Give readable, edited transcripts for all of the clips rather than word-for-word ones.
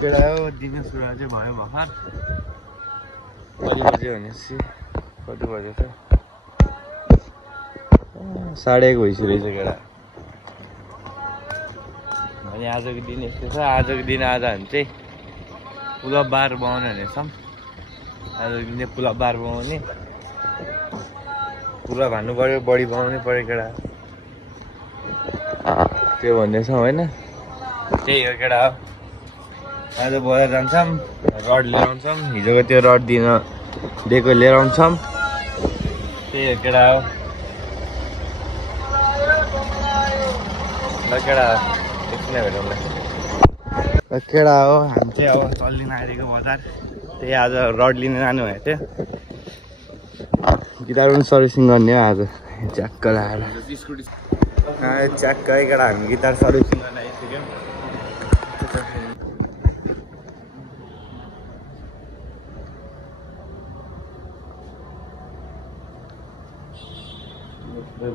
केटा हो दिने सुरु चाहिँ भयो भर्खर कति बज्यो भनेपछि कति बज्यो त 1:30 भइसक्यो रहेछ केटा अनि आजको दिन यस्तो छ आजको दिन आज हामी चाहिँ पुलअप बार बनाउने भनेछौँ आजको दिन चाहिँ पुलअप बार बनाउने पुरा भन्नु पर्यो बढी बनाउनै पर्यो केटा त्यो भन्दैछौँ होइन त्यही हो केटा हो आज बजार जान्छौँ रड लिएर आउँछौँ हिजोको त्यो रड दिएको लिएर आउँछौँ त्यही हो केटा हो ल केटा एकछिन भेटौँला केटा हो हामी चाहिँ अब चल्लिन आइदिएको बजार त्यही आज रड लिन जानु भएको थियो गिटार पनि सर्भिसिङ गर्ने हो आज च्याक्क लगाएर च्याक्क है केटा हामी गिटार सर्भिसिङ गर्न आइसक्यौँ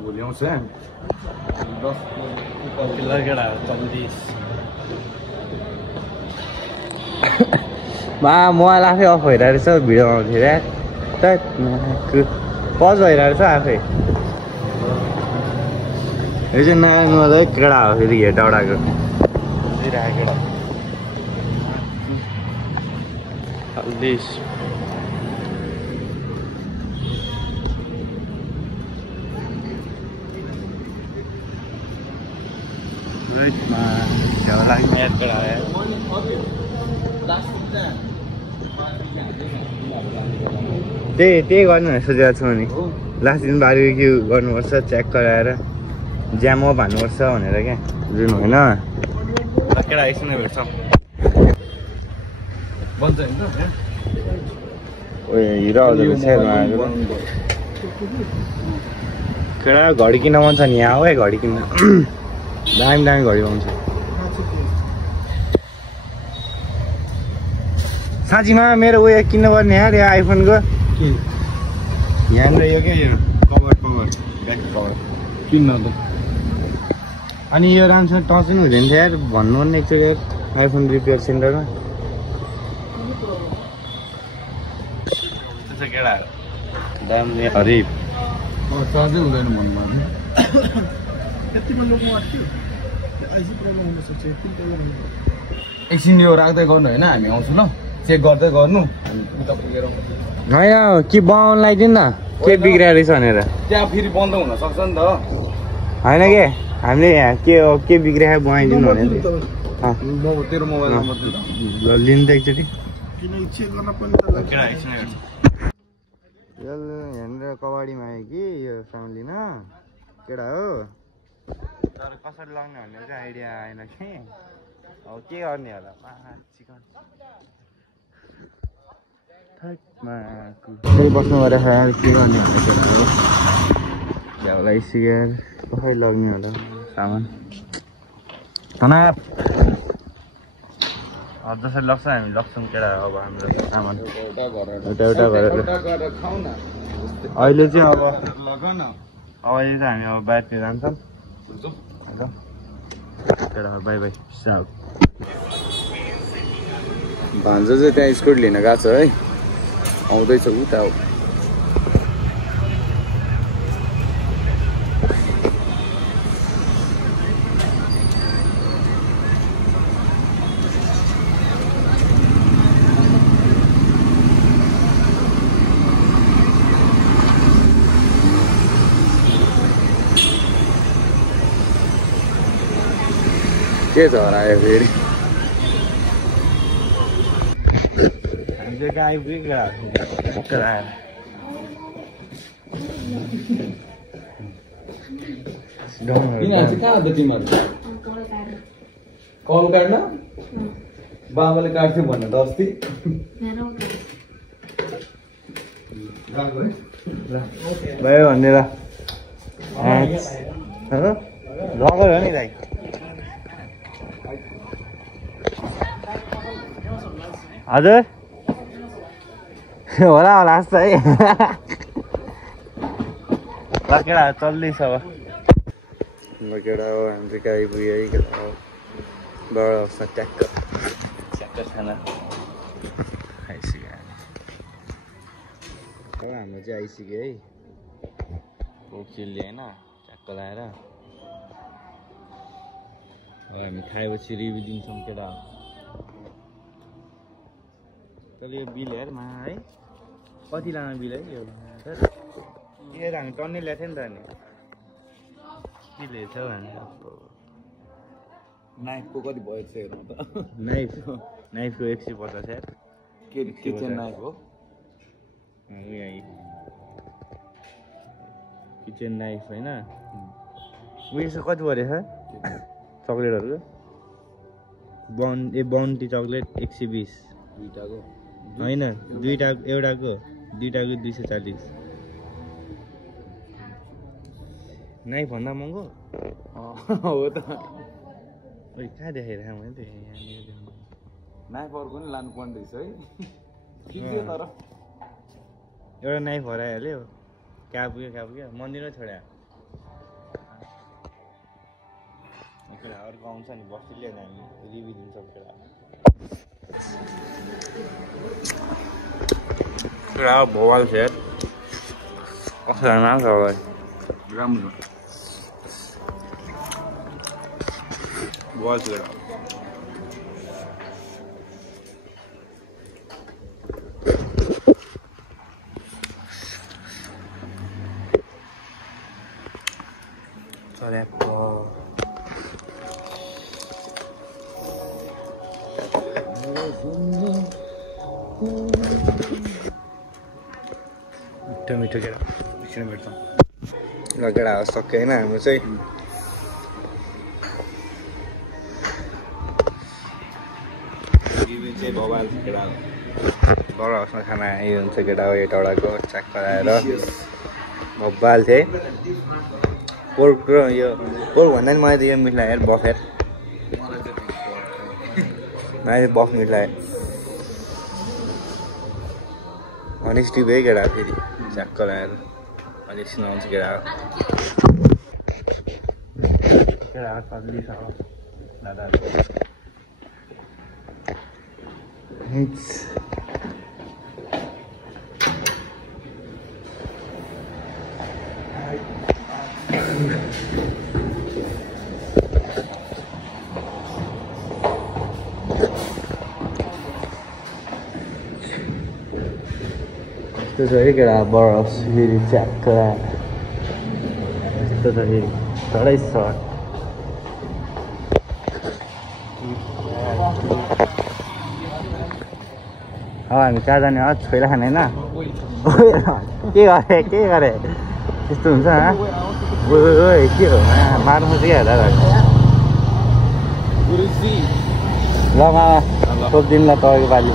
भोलि आउँछ केटा 40 मोबाइल आफै अफ भइरहेको रहेछ भिडियो आउँथ्यो पज भइरहेको रहेछ आफै यो चाहिँ नयाँ मोबाइल है केटा हो फेरि हेटौडाको केटा 40 त्यही गर्नु भनेर सोचेको छु नि लास्ट दिन बारबेक्यु गर्नुपर्छ चेक गराएर ज्याम अप हान्नुपर्छ भनेर क्या जुन होइन केटा एकछिन भेट्छौँ हिरो आउँदो केटा घडी किन्न मन छ नि यहाँ हो है घडी किन्न दामी दामी घडी पाउँछ साँच्चीमा मेरो उयो किन्नुपर्ने यार यो आइफोनको यहाँनिर यो क्या यो कभर ब्याक कभर किन्न त अनि यो राम्रोसँग टच पनि हुँदैन थियो यार भन्नु नि एकचोटि यार आइफोन रिपेयर सेन्टरमा त्यसो केटाहरू दामी हरिब टचै हुँदैन भन्नु एकछिन यो राख्दै गर्नु होइन हामी आउँछौँ ल चेक गर्दै गर्नु नयाँ के बनाउनु लगाइदिनु न के बिग्रिएको रहेछ भनेर त्यहाँ फेरि बन्द हुन सक्छ नि त होइन के हामीले यहाँ के बिग्रिएको बनाइदिनु भने तेरो मोबाइल नम्बर ल लिनु त एकचोटि यहाँनिर कबाडीमा आयो कि यो फ्यामिली न केटा हो तर कसरी लग्ने भन्ने चाहिँ आइडिया आएन कि अब के गर्ने होला चिकन फेरि बस्नु पऱ्यो के गर्ने होला झ्याउलाई सिकेर कसरी लग्ने होला सामान तनाव जसरी लग्छ हामी लग्छौँ केटा अब हाम्रो सामान एउटा गरेर अहिले चाहिँ अब अहिले चाहिँ हामी अब बाहिरतिर जान्छौँ केटा बाई बाई साहब भान्जो चाहिँ त्यहाँ स्कुट लिन गएको छ है आउँदैछ उता हो के छ हरायो फेरि आइपुग्यो कल काट्न बाबाले काट्थ्यो भन्नु त अस्ति भयो भनेर लगेर हो नि दाइ हजुर होला जस्तो है ल केटा चल्दैछ अब ल केटा हो हामी चाहिँ आइपुग्यो है केटा हो बडा अवस्था ट्याक्क चक्कर खाना खाइसक्यो हाम्रो चाहिँ आइसक्यो है पोर्क चिल्ली होइन च्याक्क लाएर हामी खाएपछि रिभ्यू दिन्छौँ केटा तर यो बिल हेरमा है कति लामो बिल है यो हामी टन्नै ल्याएको थियो नि त के ल्याएछ भने नाइफको कति भयो चाहिँ हेर्नु त नाइफको 150 यार के किचन नाइफ हो किचन नाइफ होइन उयो कति परेछ चक्लेटहरू बाउन्टी चक्लेट 120 दुईटाको होइन एउटाको 240 नाइफ भन्दा महँगो हो त कहाँ देखाइरहेको मैले त नाइफ अर्को नि लानुपर्ने रहेछ है ठिकै तर एउटा नाइफ हराइहाल्यो कहाँ पुग्यो मन्दिरमै छोड्या अर्को आउँछ नि बस्ती ल्याएर हामी रिभ्यू दिन्छौँ केटा भोवाल छ यार कस्तो राम्रो छ होला राम्रो भोवाल छ मिठो केटा एकछिन भेट्छौँ ल केटा सक्यो होइन हाम्रो चाहिँ रिभ्यू चाहिँ बवाल छ केटा बर हाउसमा खाना आयो हुन्छ केटा हो एटवटाको च्याक कराएर बवाल थियो पोर्क र यो पोर्क भन्दा नि मलाई त यो मिठ लाग्यो बफेर मलाई बफ मिठ लाग्यो अनेस्टी भयो केटा फेरि च्याक्क लगाएर अलिक सुनाउँछ केटा सब्जी छ दादा यस्तो छ है केटा बरफ फेरि च्याक्क यस्तो छ फेरि तरै छ अब हामी कहाँ जाने हो छोइला खाने होइन के गरे त्यस्तो हुन्छ के हो मार्नु खोज्छ क्या दादा ल मामा सोधिदिनु ल तपाईँको पालि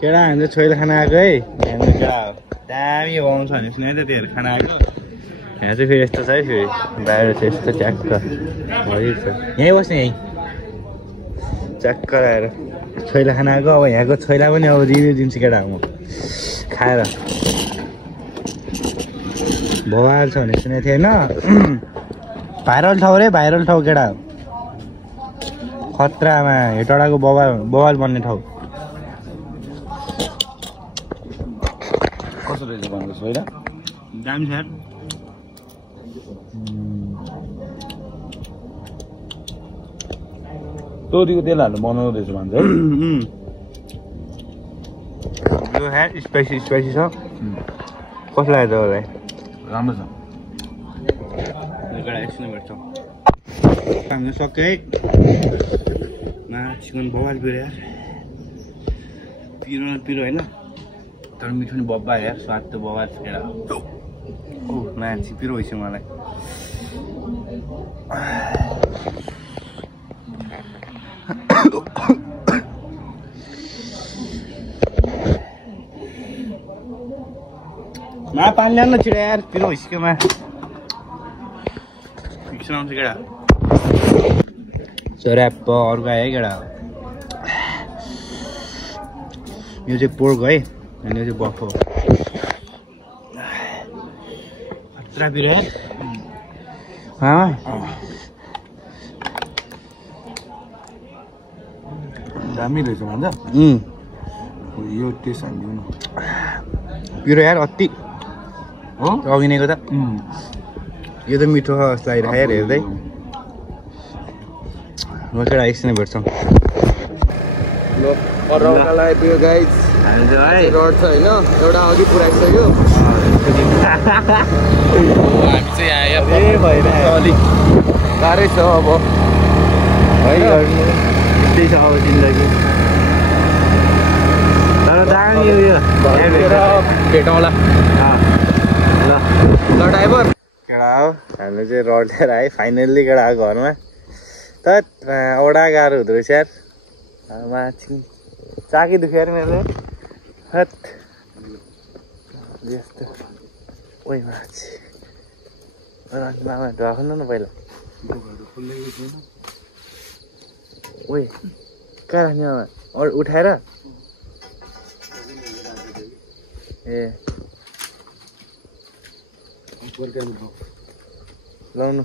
केटा हामी चाहिँ छोइला खाना आएको है हाम्रो केटा हो दामी आउँछ भने सुने त त्योहरू खाना आएको यहाँ चाहिँ फेरि यस्तो छ है फेरि बाहिर चाहिँ यस्तो च्याक्क भरि छ यहीँ बस्ने यहीँ च्याक्क आएर छोइला खाना आएको अब यहाँको छोइला पनि अब रिभ्यू दिन्छु केटा म खाएर भवाल छ भने सुनेको थिएँ होइन भाइरल ठाउँ रे भाइरल ठाउँ केटा खतरामा हेटौडाको बवाल बन्ने ठाउँ कसो रहेछ भनेको छोइला दामी छ यार तोरीको तेल हालेर बनाउँदो रहेछ भन्छ यो है स्पाइसी छ कस्तो लाग्यो तपाईँलाई राम्रो छ एकछिन भेट्छौँ हाम्रो सक्यो है चिकन बवाल पिरो यार पिरो होइन तर मिठो नि बब्बा यार स्वाद त बवाल छ केटा ओ मान्छे पिरो भइसक्यो मलाई पानी ल्याउनु छिटो यार पिरो भइसक्योमा एकछिन आउँछ केटा ऱ्याप अर्को आयो है केटा यो चाहिँ पोर्क है अनि यो चाहिँ बफ हो खतरा पिरो है दामी रहेछ भन्छ यो टेस्ट हान्दिउँ न पिरो यार अति हो अघिनेको त यो त मिठो छ जस्तो लागिरहेको यार हेर्दै म केटा एकछिन भेट्छौँ पराउनलाई आइपुग्यो गाइज हामी चाहिँ है रड छ होइन एउटा अघि पुऱ्याइसक्यो हामी चाहिँ आयो भइरहेको अलिक गाह्रै छ अब होइन त्यही छ अब जिन्दगी तर दामी यो भेटौँला ल ल ड्राइभर केटा हो हामीले चाहिँ रड लिएर आयो फाइनल्ली केटा हो घरमा त औडा गाह्रो हुँदो रहेछ यार माथि चाकी दुख्यो यार मेरो हत यस्तो ओइ माथि मामा ढाक्नु न पहिला ओइ कहाँ राख्ने मामा अरू उठाएर ए लाउनु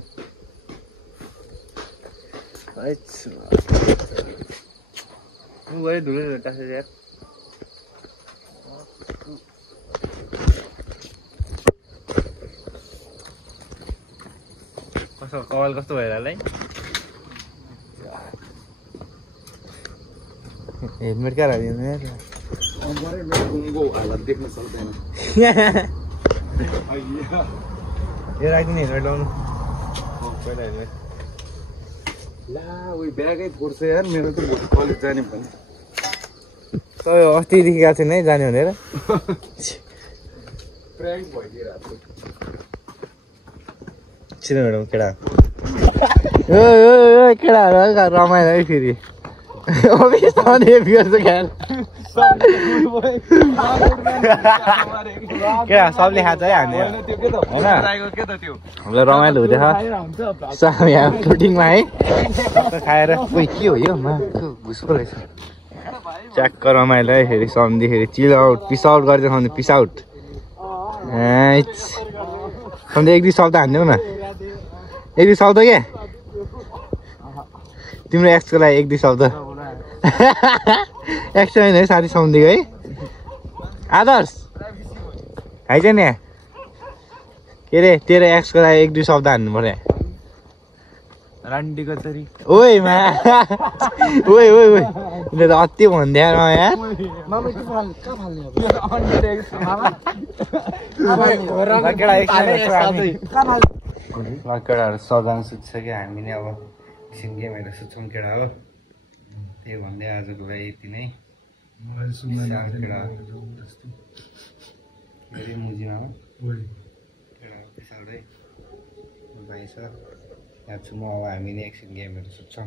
गयो धुलो टाँसे यार कस्तो कपाल कस्तो भएर होला है हेलमेट कहाँ राखिदिनु यार देख्न सक्दैन यो राखिदिनु हेलमेट लाउनु पहिला हेलमेट ला उयो ब्यागै फोर्छ यार मेरो त भोलि कलेज जाने भने तपाईँ अस्तिदेखि गएको छैन है जाने भनेर प्र्याङ्क भइदिइरहेको छिटो म्याडम केटा केटाहरू रमाइलो है फेरि केटा सबले खान्छ है हामी होइन रमाइलो हुँदैछ यहाँ फ्लुटिङमा है खाएर कोही के हो यो घुसको रहेछ च्याक्क रमाइलो है फेरि सम्झिखेरि चिल आउट पिस आउट गरेर सम्झి पिस आउट सम्झि एक दुई शब्द हानिदेऊ न एक दुई शब्द क्या तिम्रो एक्सको लागि एक दुई शब्द एक्स होइन है साथी सम्झिको है आदर्श आइज नि के अरे तेरो एक्सको लागि एक दुई शब्द हान्नु पर्यो रान्डीको छोरी ओइ मा ओइ ओइ ओइ यसले त अति भन्दै यार केटाहरू सजाउन सुत्छ क्या हामी नै अब एकछिन गेमहरू सुत्छौँ केटा हो त्यही भन्दै आजको लागि यति नै केटा मुजीमा केटा पिसाउट है भाइ छ यहाँ छु म अब हामी नै एकछिन गेमहरू सुत्छौँ